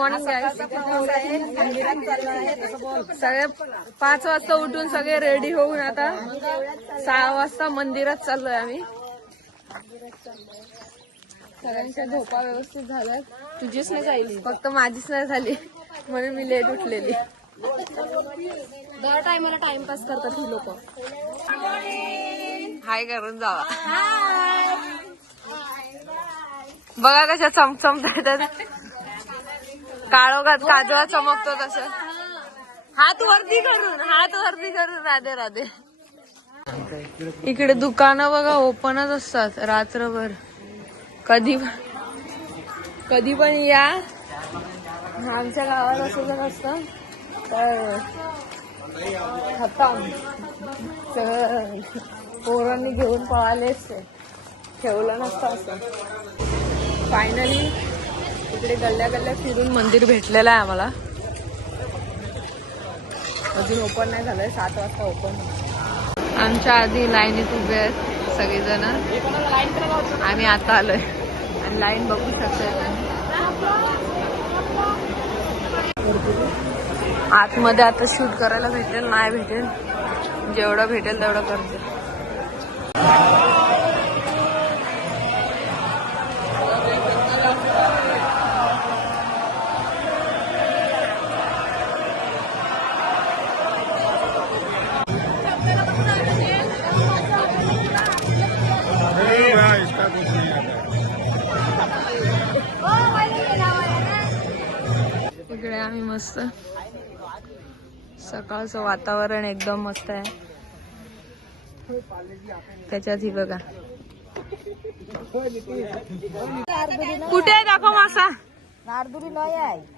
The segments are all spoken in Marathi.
मॉर्निंग गाईस. सगळे 5 वाजता उठून सगळे रेडी होऊन आता 6 वाजता मंदिरात चाललोय आम्ही. सगळ्यांच्या झोपा व्यवस्थित झाल्यात. तुझीच नाही झाली, फक्त माझीच नाही झाली म्हणून मी लेट उठलेली. दर टायमाला टाइमपास करतात ही लोक. हाय करून जावा. बघा कशा चमचमतात. काळोखात काजवा चमकतो तसं. हात वरती करून राधे राधे. इकडे दुकानं बघा ओपनच असतात रात्रभर. कधी पण या. आमच्या गावात असं जर असतं तर खतम. सगळं पोरांनी घेऊन पळालेच. ठेवलं नसतं असं. फायनली इकडे गल्ल्या गल्ल्या फिरून मंदिर भेटलेलं आहे आम्हाला. अजून ओपन नाही झालंय. 7 वाजता ओपन. आमच्या आधी लाईनीत उभे आहेत सगळेजण. आम्ही आता आलोय आणि लाईन बघू शकता. आतमध्ये आता शूट करायला भेटेल नाही भेटेल, जेवढं भेटेल तेवढं करते. इकडे आम्ही मस्त. सकाळचं वातावरण एकदम मस्त आहे. त्याच्यात ही बघा कुठे आहे दाखव मासा.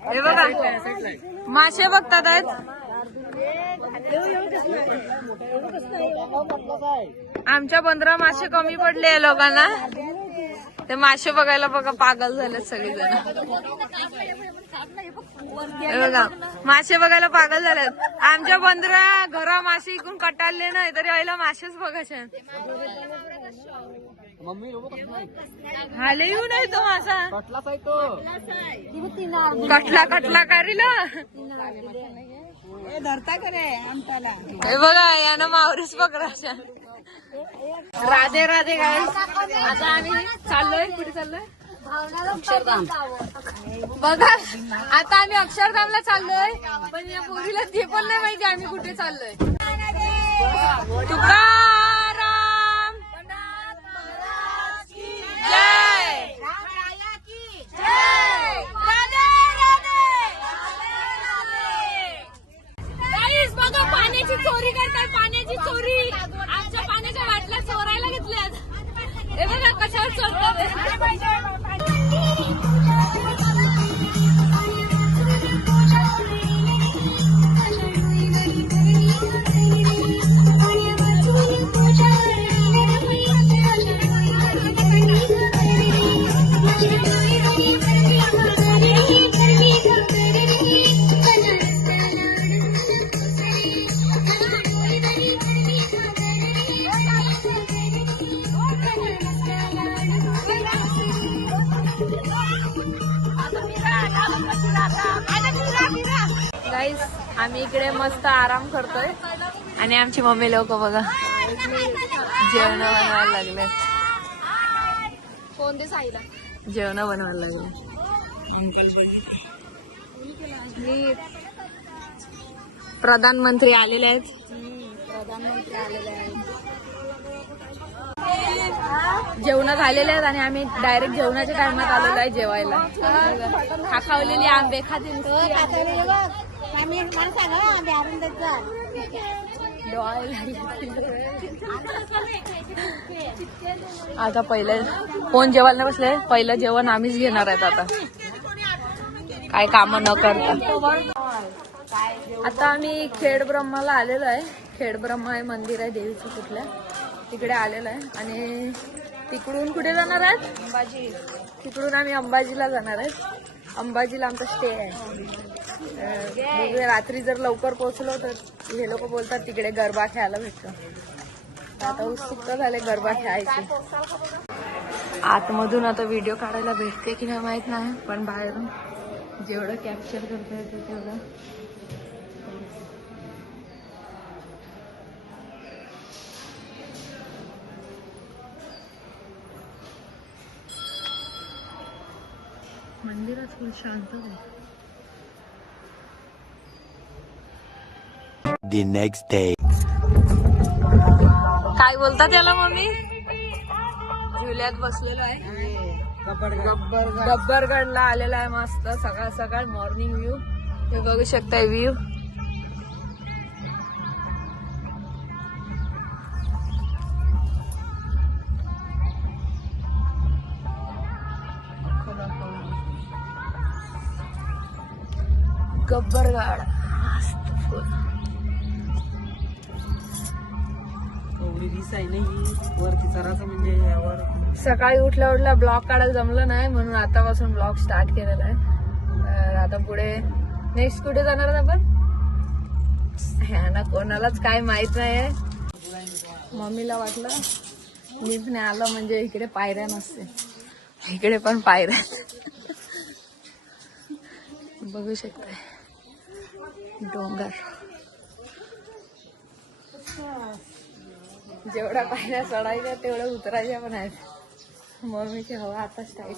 हे बघा मासे बघतात आहेत. आमच्या 15 मासे कमी पडले लोकांना. ते मासे बघायला बघा पागल झालेत सगळेजण. बघा मासे बघायला पागल झालेत. आमच्या 15 घरा मासे इकून कटाळले नाही तरी आईला मासेच बघायचे. हाले येऊ नाही तो मासा. कटला कारीला. हे बघा यानं मावरीच पकडायच्या. राधे राधे गाईस. आता आम्ही चाललोय. कुठे चाललोय? अक्षरधाम. बघा आता आम्ही अक्षरधामला चाललोय. पण या पोरीला ते पण नाही माहिती आम्ही कुठे चाललोय. तुकाराम जय. गाईस बघा पाण्याची चोरी करतात. पाण्याची चोरी. आमच्या पाण्याच्या बाटल्या चोरायला घेतल्यात. हे बघा कशावर चोरतात. गाईस आम्ही इकडे मस्त आराम करतोय आणि आमची मम्मी लोक बघा जेवण बनवायला लागले. कोण दे साईला जेवण बनवायला लागले. प्रधानमंत्री आलेले आहेत. जेवण झालेले आहेत आणि आम्ही डायरेक्ट जेवणाच्या टायमात आलेलो आहे जेवायला. खाखावलेली आंबे खाते. आता पहिलं कोण जेवायला बसले. पहिलं जेवण आम्हीच घेणार आहेत आता काय काम न करता. आता आम्ही खेड ब्रह्माला आलेलो आहे. खेड ब्रह्मा हे मंदिर आहे देवीचं कुठल्या तिकडे आलेलं आहे. आणि तिकडून कुठे जाणार आहेत? अंबाजी. तिकडून आम्ही अंबाजीला जाणार आहेत. अंबाजीला आमचा स्टे आहे. रात्री जर लवकर पोहोचलो तर हे लोक बोलतात तिकडे गरबा खेळायला भेटतो. आता उत्सुकता झाले गरबा खेळायची. आतमधून आता व्हिडिओ काढायला भेटते की नाही माहित नाही पण बाहेरून जेवढं कॅप्चर करता येतं तेवढं. मंदिरात फुल शांत आहे. The next day. काय बोलता त्याला मम्मी? झुल्यात बसलेलो आहे. गब्बरगडला आलेला आहे. मस्त सकाळ सकाळ मॉर्निंग व्ह्यू हे बघू शकताय. व्ह्यू गब्बरगड मस्त फुल. सकाळी उठल्या उठल्या ब्लॉग काढायला जमलं नाही म्हणून आतापासून ब्लॉग स्टार्ट केलेला आहे. तर आता पुढे नेक्स्ट कुठे जाणार आपण ना कोणालाच काय माहित नाहीये. मम्मीला वाटलं लिफ्टने आलं म्हणजे इकडे पायऱ्या नसते. इकडे पण पायऱ्या बघू शकताय. डोंगर जेवढ्या पायऱ्या चढायच्या तेवढ्या उतरायच्या पण आहेत. मम्मीची हवा आता स्टाईट.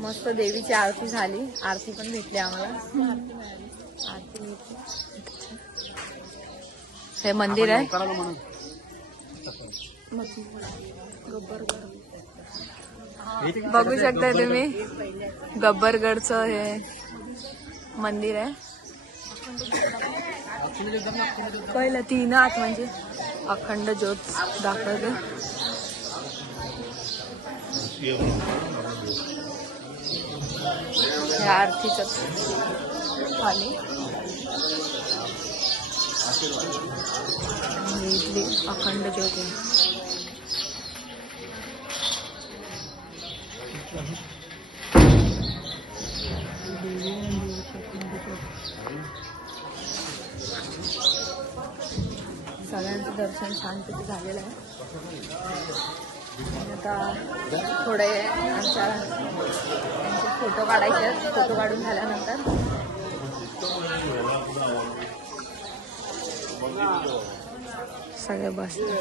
मस्त देवीची आरती झाली. आरती पण भेटली आम्हाला. आरती भेटली. हे मंदिर आहे बघू शकताय तुम्ही. गब्बरगडचं हे मंदिर आहे. पहिलं तीन आत म्हणजे अखंड ज्योत दाखवते. आरतीच खाली इथली अखंड ज्योत आहे. सगळ्यांचं दर्शन शांतपैकी झालेलं आहे. आता थोडे त्यांचे फोटो काढायचे. फोटो काढून झाल्यानंतर सगळे बसले.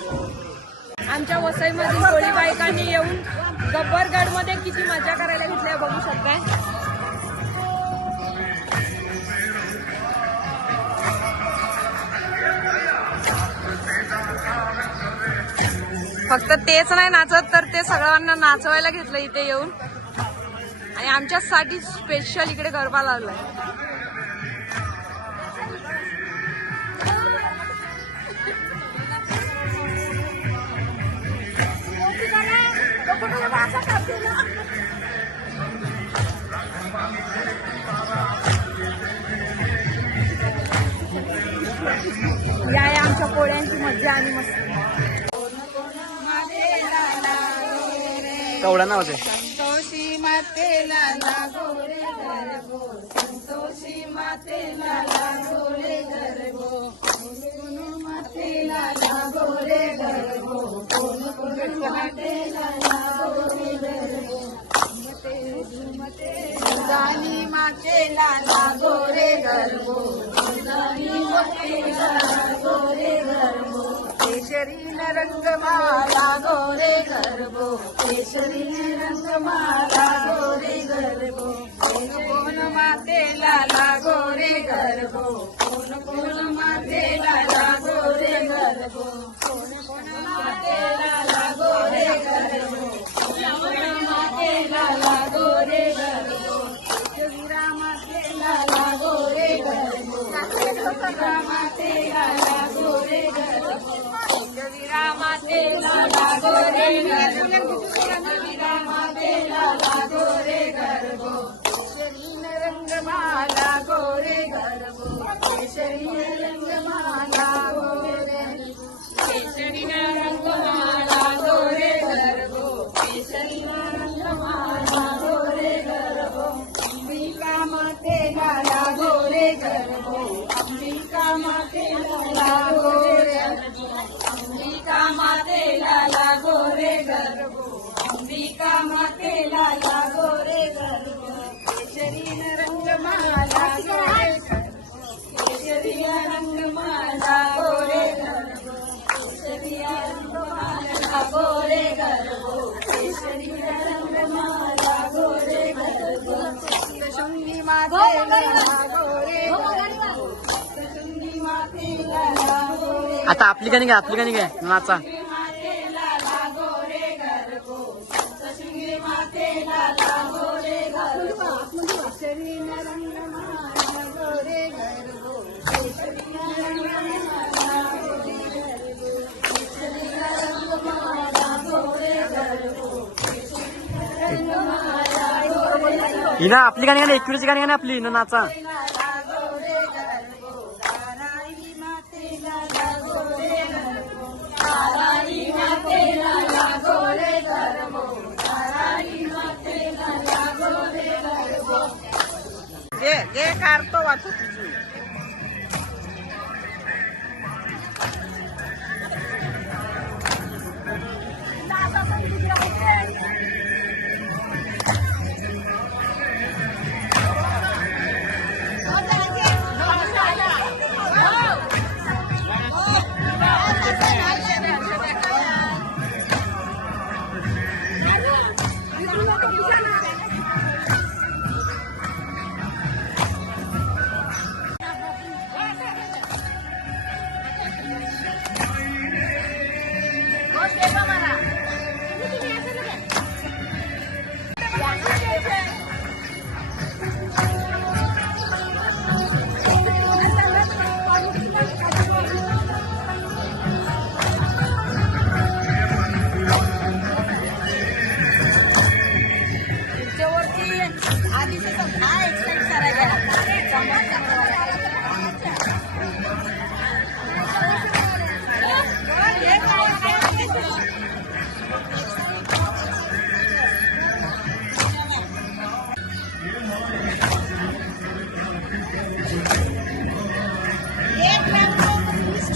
आमच्या वसईमधील कोळी बायकांनी येऊन गब्बरगडमध्ये किती मजा करायला घेतली बघू शकताय. फक्त तेच नाही नाचत तर ते सगळ्यांना नाचवायला घेतलं इथे येऊन. आणि आमच्यासाठी स्पेशल इकडे गरबा लावलाय. या आमच्या कोळ्यांची मज्जा आणि मस्त. केवढा नाव आहे. संतोषी मातेला लागो रे गरबो. संतोषी मातेला लागो रे गरबो. मातेला लागो रे गरबो. मातेला लागो रे गरबो. जानी मातेला लागो रे गरबो. जानी मातेला लागो रे गरबो. केशरी रंग माला गोरे गरबो. केशरी रंग माला गोरे गरबो. कोण मातेला लागो रे गरबो. कोण मातेला लागो रे गरबो. कोण आता आपली गाणी काय नाचा. हिना आपली गाणी एकविरीची गाणी आपली हिना नाचा. जे काढतो वाचू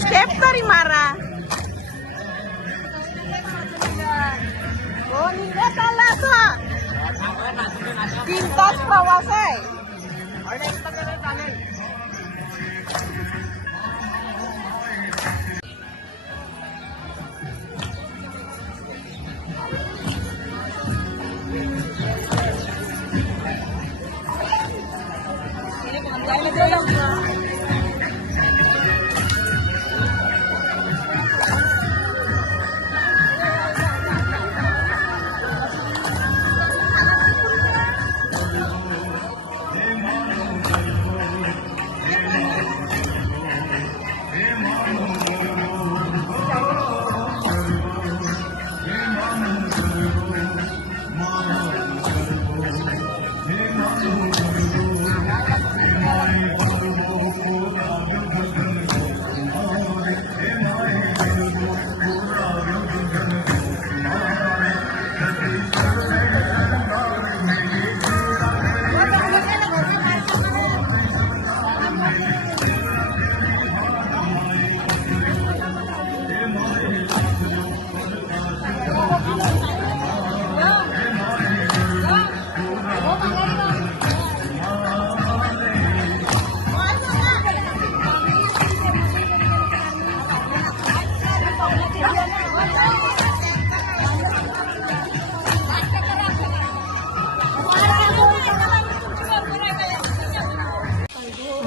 स्टेप तरी मारा. हो निघत आला असा 3 तास प्रवास आहे.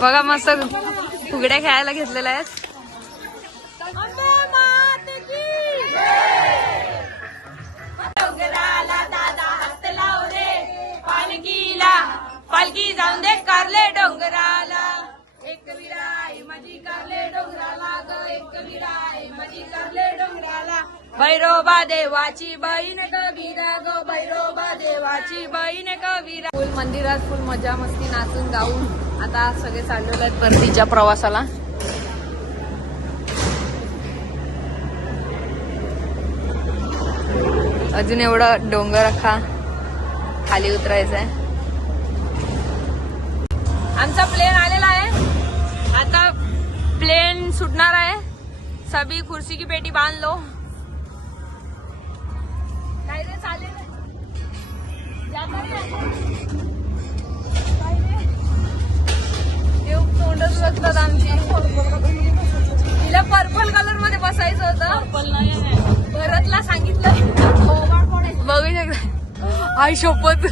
बघा मस्त फुगड्या खेळायला घेतलेल्या आहेत. पालखी जाऊन दे कारले डोंगराला, एक विराई माझी कारले डोंगराला ग, एक विराई माझी कारले डोंगराला. भैरोबा देवाची बहीण कविरा ग भैरोबा देवाची बहीण कविरा. फुल मंदिरात फुल मजा मस्ती नाचून गाऊन आता सगळे चाललेले आहेत परतीच्या प्रवासाला. अजून एवढा डोंगर अख्खा खाली उतरायचा आहे. आमचा प्लेन आलेला आहे. आता प्लेन सुटणार आहे. सभी खुर्सी की पेटी बांध लो. काय रे चालेल तोंडच बसतात आमची. तिला पर्पल कलर मध्ये बसायचं होतं. भरतला सांगितलं बघू शकता. आई शपथ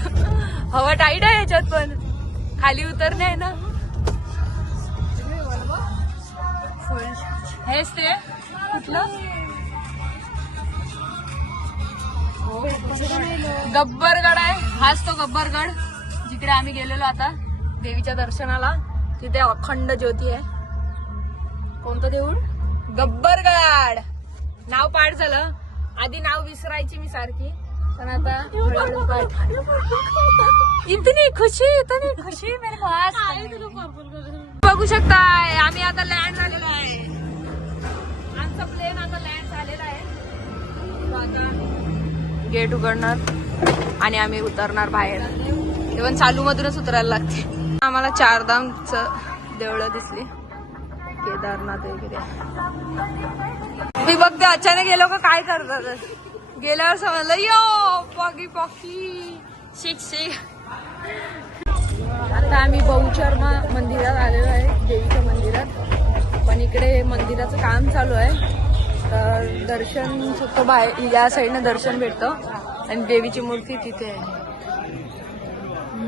हवा टाईट आहे याच्यात पण खाली उतरणे आहे ना. हेच ते कुठलं गब्बरगड आहे. हाच तो गब्बरगड जिकडे आम्ही गेलेलो आता देवीच्या दर्शनाला. तिथे अखंड ज्योती आहे. कोणतं देऊळ? गब्बरगड. नाव पाठ झालं. आधी नाव विसरायची मी सारखी पण आता हळूहळू पाठ. इतनी खुशी मेरे पास. बघू शकताय आम्ही आता लँड झालेलो आहे. आमचा प्लेन आता लँड झालेला आहे. आता गेट उघडणार आणि आम्ही उतरणार बाहेर. इव्हन चालू मधूनच उतरायला लागते. आम्हाला चारधामचं देवळं दिसली. केदारनाथ वगैरे. मी बघते अचानक गेलो का काय करतात. गेल्यावर समजलं यो पॉकी पॉकी शेक शेक. आता आम्ही बहुचर्मा मंदिरात आलेलो आहे. देवीच्या मंदिरात. पण इकडे मंदिराचं काम चालू आहे तर दर्शन फक्त बाहेर या साईडने दर्शन भेटतं. आणि देवीची मूर्ती तिथे आहे.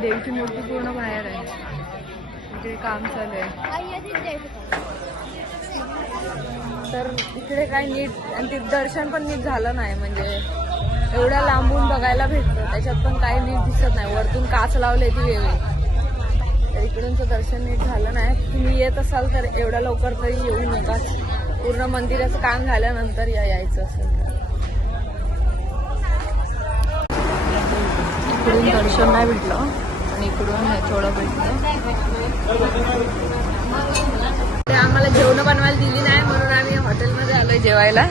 देवीची मूर्ती पूर्ण बाहेर आहे. इकडे काम चालू आहे तर इकडे काय नीट आणि ते दर्शन पण नीट झालं नाही. म्हणजे एवढ्या लांबून बघायला भेटतं त्याच्यात पण काही नीट दिसत नाही. वरतून काच लावले ती वेगळी. तर इकडूनचं दर्शन नीट झालं नाही. तुम्ही येत असाल तर एवढ्या लवकर तरी येऊ नका. पूर्ण मंदिराचं काम झाल्यानंतर यायचं असेल तर. इकडून दर्शन नाही भेटलं आणि इकडून थोडं भेटलं. ते आम्हाला जेवण बनवायला दिली नाही म्हणून आम्ही हॉटेलमध्ये आलोय जेवायला.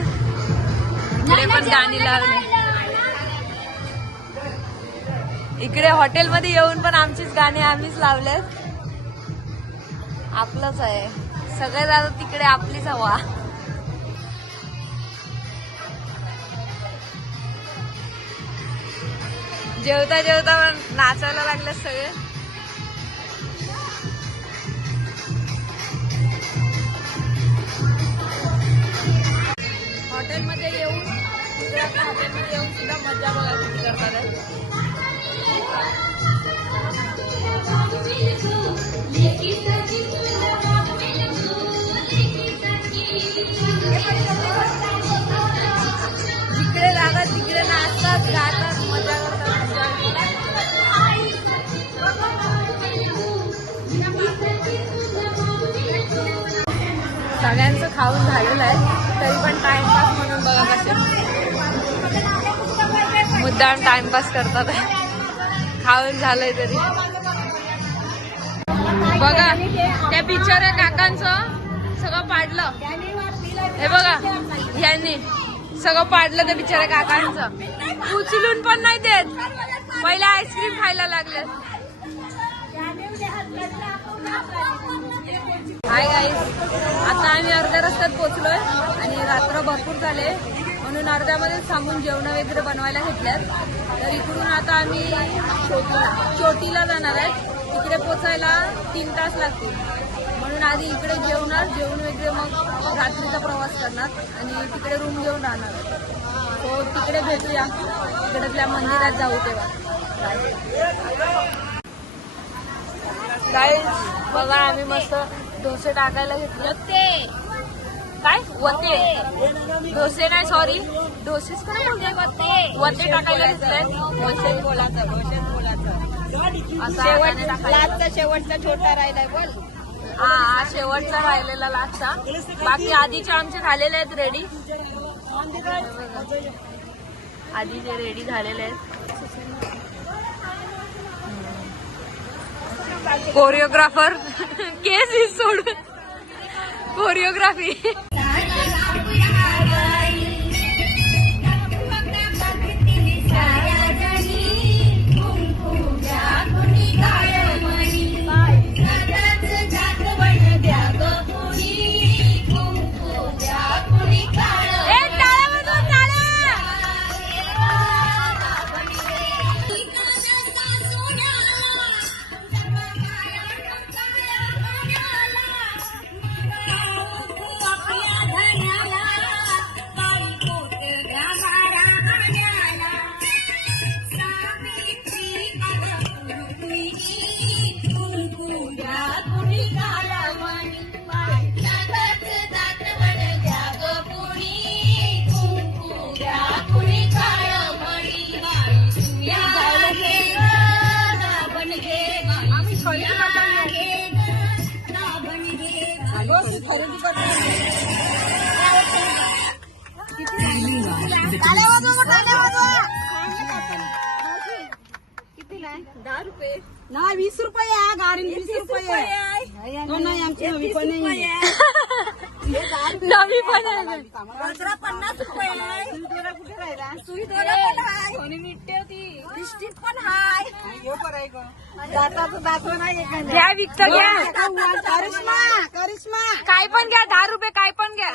इकडे पण गाणी लावली. इकडे हॉटेलमध्ये येऊन पण आमचीच गाणी आम्हीच लावलेत. आपलंच आहे सगळं. जात तिकडे आपलीच हवा. जेवता जेवता नाचायला लागले सगळे. हॉटेलमध्ये येऊन सुद्धा मजा बघा किती करतात. जिकडे जातात तिकडे नाचतात गातात मजा करतात. सगळ्यांचं खाऊन झालेलं आहे तरी पण टाइमपास म्हणून बघा कसे मुद्दाम टाइमपास करतात. खाऊन झालंय तरी बघा. त्या बिचाऱ्या काकांचं सगळं पाडलं. हे बघा यांनी सगळं पाडलं त्या बिचाऱ्या काकांचं. उचलून पण नाही देत. पहिले आईस्क्रीम खायला लागले. Hi guys. आता आम्ही अर्ध्या रस्त्यात पोहोचलोय आणि रात्र भरपूर झाले म्हणून अर्ध्यामध्ये थांबून जेवण वगैरे बनवायला घेतल्यात. तर इकडून आता आम्ही चोटीला जाणार आहे. तिकडे पोचायला 3 तास लागतील म्हणून आधी इकडे जेवणार. जेवण वगैरे मग रात्रीचा प्रवास करणार आणि तिकडे रूम घेऊन राहणार. तो तिकडे भेटूया. तिकडे मंदिरात जाऊ तेव्हा. गाईस बघा आम्ही मस्त डोसे टाकायला घेतले. काय वते डोसे नाही सॉरी डोसेच काय म्हणते. वते टाकायला घेतले. शेवटचा छोटा राहिलाय बोल. हा शेवटचा राहिलेला लास्टचा. बाकी आधीचे आमचे झालेले आहेत रेडी. आधी जे रेडी झालेले आहेत कोरिओग्राफर केस सोडून कोरिओग्राफी नाही 20 रुपये गाडी 20 रुपये नाही आमची नवी पण नाही नवी पण आहे. 50 रुपये कुठे राहिला सुई दोरा पण हाय कोणी मिठ्ठी होती लिस्टिक पण हाय दाताचं दात नाही एखादं घ्या विकत घ्या करिश्मा काय पण घ्या 10 रुपये काय पण घ्या